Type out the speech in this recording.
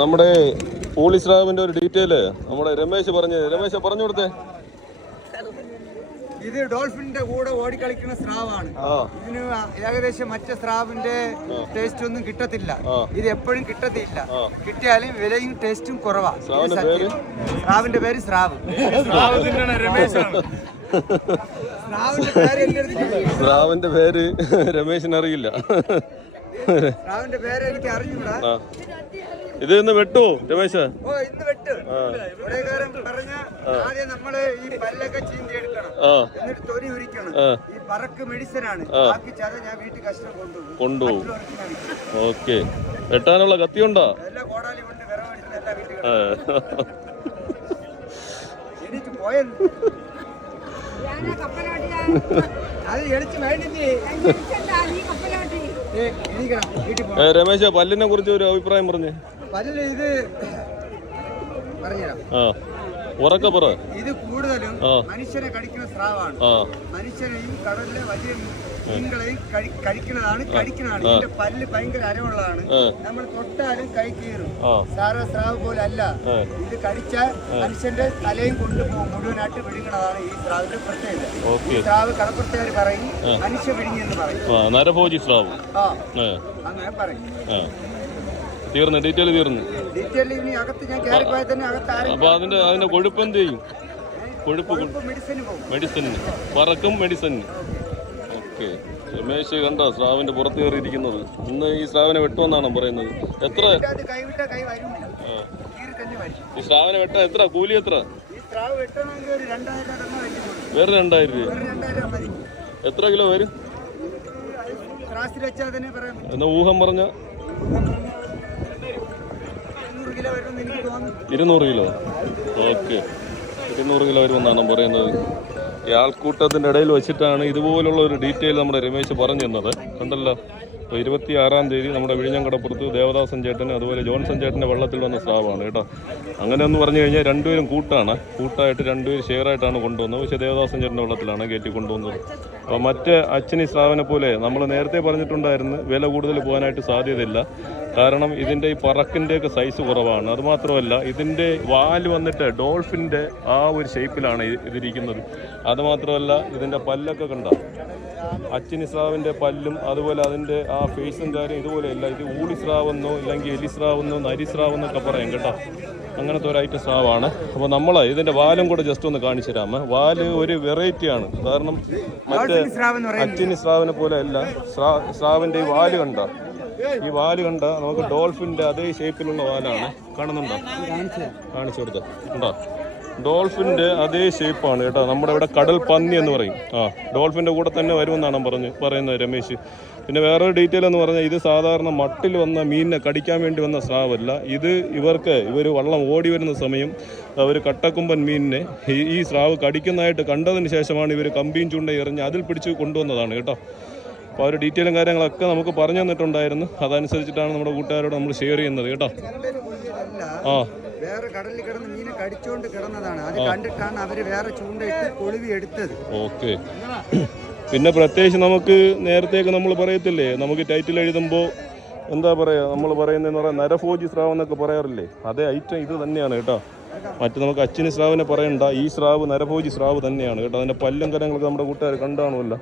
നമ്മുടെ പോളിസ്രാവിന്റെ ഒരു ഡീറ്റെയില് നമ്മുടെ രമേശ് പറഞ്ഞു കൊടുത്തേ. ഇത് ഡോൾഫിന്റെ കൂടെ ഓടിക്കളിക്കുന്ന സ്രാവാണ്. ഇതിന് ഏകദേശം മറ്റേ സ്രാവിന്റെ ടേസ്റ്റ് ഒന്നും കിട്ടത്തില്ല. ഇത് എപ്പോഴും കിട്ടത്തില്ല. കിട്ടിയാലും വിലയും ടേസ്റ്റും കുറവാണ്. സ്രാവിന്റെ പേര് സ്രാവ്. സ്രാവിന്റെ പേര് രമേശിന് അറിയില്ല. സ്രാവിന്റെ പേര് എനിക്ക് അറിഞ്ഞൂടാ. ഇത് ഇന്ന് വെട്ടോ രമേശ? ഇന്ന് വെട്ട്. ആദ്യം നമ്മള് ഈ പല്ലൊക്കെ ചീന്തി എടുക്കണം, എന്നിട്ട് തൊലി ഉരിക്കണം. ഈ പറക്ക് മെഡിസിൻ ആണ്. ബാക്കി ചത ഞാൻ വീട്ടിൽ കഷ്ടം കൊണ്ടുപോകും. ഓക്കെ. വെട്ടാനുള്ള കത്തിയുണ്ടോ? എല്ലാ കോടാലി കൊണ്ട് വിറവെടുക്കുന്ന എല്ലാ വീട്ടിൽ എനിക്ക് പോയത് അത് എളിച്ച് വേണ്ടിട്ട്. രമേശ പല്ലിനെ കുറിച്ച് ഒരു അഭിപ്രായം പറഞ്ഞേ. പല്ല് ഇത് പറഞ്ഞുതരാം. ഉറക്കെ പറ. ഇത് കൂടുതലും മനുഷ്യനെ കടിക്കുന്ന സ്രാവാണ്. മനുഷ്യനെയും കടലിലെ വലിയ മീനുകളെയും കടിക്കുന്നതാണ്. ഇതിന്റെ പല്ല് ഭയങ്കര അരവുള്ളതാണ്. നമ്മൾ തൊട്ടാലും കൈ കീറും. സാധാ സ്രാവ് പോലെ അല്ല. ഇത് കടിച്ചാൽ മനുഷ്യന്റെ തലയും കൊണ്ടുപോകും. മുഴുവനായിട്ട് വിഴുങ്ങണതാണ് ഈ സ്രാവിന്റെ പ്രത്യേകത. ഈ സ്രാവ് കടപ്പുറത്തുകാർ പറയും മനുഷ്യ വിഴുങ്ങിയെന്ന് പറയും. നരഭോജി സ്രാവ് അങ്ങനെ പറയും. ഡീറ്റെയിൽ തീർന്നു. ഇനി അകത്ത് ഞാൻ കയറിപ്പോയാൽ തന്നെ അകത്ത് അപ്പൊ അതിന്റെ കൊഴുപ്പ് എന്ത് ചെയ്യും? കൊഴുപ്പ് മെഡിസിന് പറക്കും മെഡിസിന്. ഓക്കെ. രമേശ് കണ്ട സ്രാവിന്റെ പുറത്ത് കയറിയിരിക്കുന്നത്. ഇന്ന് ഈ സ്രാവിനെ വെട്ടുമെന്നാണോ പറയുന്നത്? എത്ര ഈ സ്രാവിനെ വെട്ടാൻ എത്ര കൂലി? എത്ര? വേറെ 2000 രൂപ. എത്ര കിലോ വരും എന്നാ ഊഹം പറഞ്ഞ? 200 കിലോ. ഓക്കെ. 200 കിലോ വരുമെന്നാണ് പറയുന്നത്. ഈ ആൾക്കൂട്ടത്തിൻ്റെ ഇടയിൽ വെച്ചിട്ടാണ് ഇതുപോലുള്ള ഒരു ഡീറ്റെയിൽ നമ്മുടെ രമേശ് പറഞ്ഞു തന്നത്. കണ്ടല്ലോ. അപ്പോൾ 26-ാം തീയതി നമ്മുടെ വിഴിഞ്ഞംകടപ്പുറത്ത് ദേവദാസൻ ചേട്ടന് അതുപോലെ ജോൺസൺ ചേട്ടൻ്റെ വെള്ളത്തിൽ വന്ന സ്രാവാണ് കേട്ടോ. അങ്ങനെ ഒന്ന് പറഞ്ഞു കഴിഞ്ഞാൽ രണ്ടുപേരും കൂട്ടായിട്ട് രണ്ടുപേരും ഷെയറായിട്ടാണ് കൊണ്ടുവന്നത്. പക്ഷേ ദേവദാസൻ ചേട്ടൻ്റെ വെള്ളത്തിലാണ് കയറ്റി കൊണ്ടുവന്നത്. അപ്പോൾ മറ്റ് അച്ഛനി സ്രാവിനെ പോലെ നമ്മൾ നേരത്തെ പറഞ്ഞിട്ടുണ്ടായിരുന്നു വില കൂടുതൽ പോകാനായിട്ട് സാധ്യതയില്ല. കാരണം ഇതിൻ്റെ ഈ പറക്കിൻ്റെയൊക്കെ സൈസ് കുറവാണ്. അതുമാത്രമല്ല ഇതിൻ്റെ വാല് വന്നിട്ട് ഡോൾഫിൻ്റെ ആ ഒരു ഷേപ്പിലാണ് ഇതിരിക്കുന്നത്. അതുമാത്രമല്ല ഇതിൻ്റെ പല്ലൊക്കെ കണ്ട അച്ചിനി സ്രാവിൻ്റെ പല്ലും അതുപോലെ അതിൻ്റെ ആ ഫേസും കാര്യം ഇതുപോലെയല്ല. ഇത് ഊളി സ്രാവെന്നോ ഇല്ലെങ്കിൽ എലി സ്രാവെന്നോ നരി സ്രാവെന്നൊക്കെ പറയാം കേട്ടോ. അങ്ങനത്തെ ഒരു ഐറ്റം സ്രാവാണ്. അപ്പോൾ നമ്മൾ ഇതിൻ്റെ വാലും കൂടെ ജസ്റ്റ് ഒന്ന് കാണിച്ചു തരാമേ. വാല് ഒരു വെറൈറ്റിയാണ്. കാരണം മറ്റേ അച്ചിനി സ്രാവിനെ പോലെ അല്ല. സ്രാവിൻ്റെ ഈ വാല് കണ്ട നമുക്ക് ഡോൾഫിൻ്റെ അതേ ഷേപ്പിലുള്ള വാലാണ്. കാണുന്നുണ്ടോ? കാണിച്ചു കൊടുത്ത ഉണ്ടോ? ഡോൾഫിൻ്റെ അതേ ഷേപ്പാണ് കേട്ടോ. നമ്മുടെ ഇവിടെ കടൽ പന്നി എന്ന് പറയും. ഡോൾഫിൻ്റെ കൂടെ തന്നെ വരുമെന്നാണ് പറയുന്നത് രമേശ്. പിന്നെ വേറൊരു ഡീറ്റെയിൽ എന്ന് പറഞ്ഞാൽ ഇത് സാധാരണ മട്ടിൽ വന്ന മീനിനെ കടിക്കാൻ വേണ്ടി വന്ന സ്രാവല്ല. ഇവർ വള്ളം ഓടി വരുന്ന സമയം അവർ കട്ടക്കുമ്പൻ മീനിനെ ഈ സ്രാവ് കടിക്കുന്നതായിട്ട് കണ്ടതിന് ശേഷമാണ് ഇവർ കമ്പിയും ചൂണ്ട എറിഞ്ഞ് അതിൽ പിടിച്ച് കൊണ്ടുവന്നതാണ് കേട്ടോ. അപ്പോൾ ആ ഒരു ഡീറ്റെയിലും കാര്യങ്ങളൊക്കെ നമുക്ക് പറഞ്ഞു തന്നിട്ടുണ്ടായിരുന്നു. അതനുസരിച്ചിട്ടാണ് നമ്മുടെ കൂട്ടുകാരോട് നമ്മൾ ഷെയർ ചെയ്യുന്നത് കേട്ടോ. വേറെ കടലിൽ കിടന്ന് മീനെ കടിച്ചോണ്ട് കിടന്നതാണ്. അത് കണ്ടിട്ടാണ് അവര് വേറെ ചൂണ്ടയിട്ട് കൊളുവി എടുത്തത്. ഓക്കെ. പിന്നെ പ്രത്യേകിച്ച് നമുക്ക് നേരത്തേക്ക് നമ്മൾ പറയത്തില്ലേ, നമുക്ക് ടൈറ്റിൽ എഴുതുമ്പോൾ എന്താ പറയുക, നമ്മൾ പറയുന്നതെന്ന് പറയാൻ നരഭോജി സ്രാവ് എന്നൊക്കെ പറയാറില്ലേ, അതേ ഐറ്റം ഇത് തന്നെയാണ് കേട്ടോ. മറ്റു നമുക്ക് അച്ചിനി സ്രാവിനെ പറയണ്ട, ഈ സ്രാവ് നരഭോജി സ്രാവ് തന്നെയാണ് കേട്ടോ. അതിൻ്റെ പല്ലും കരങ്ങളൊക്കെ നമ്മുടെ കൂട്ടുകാർ കണ്ടാണുമല്ലോ.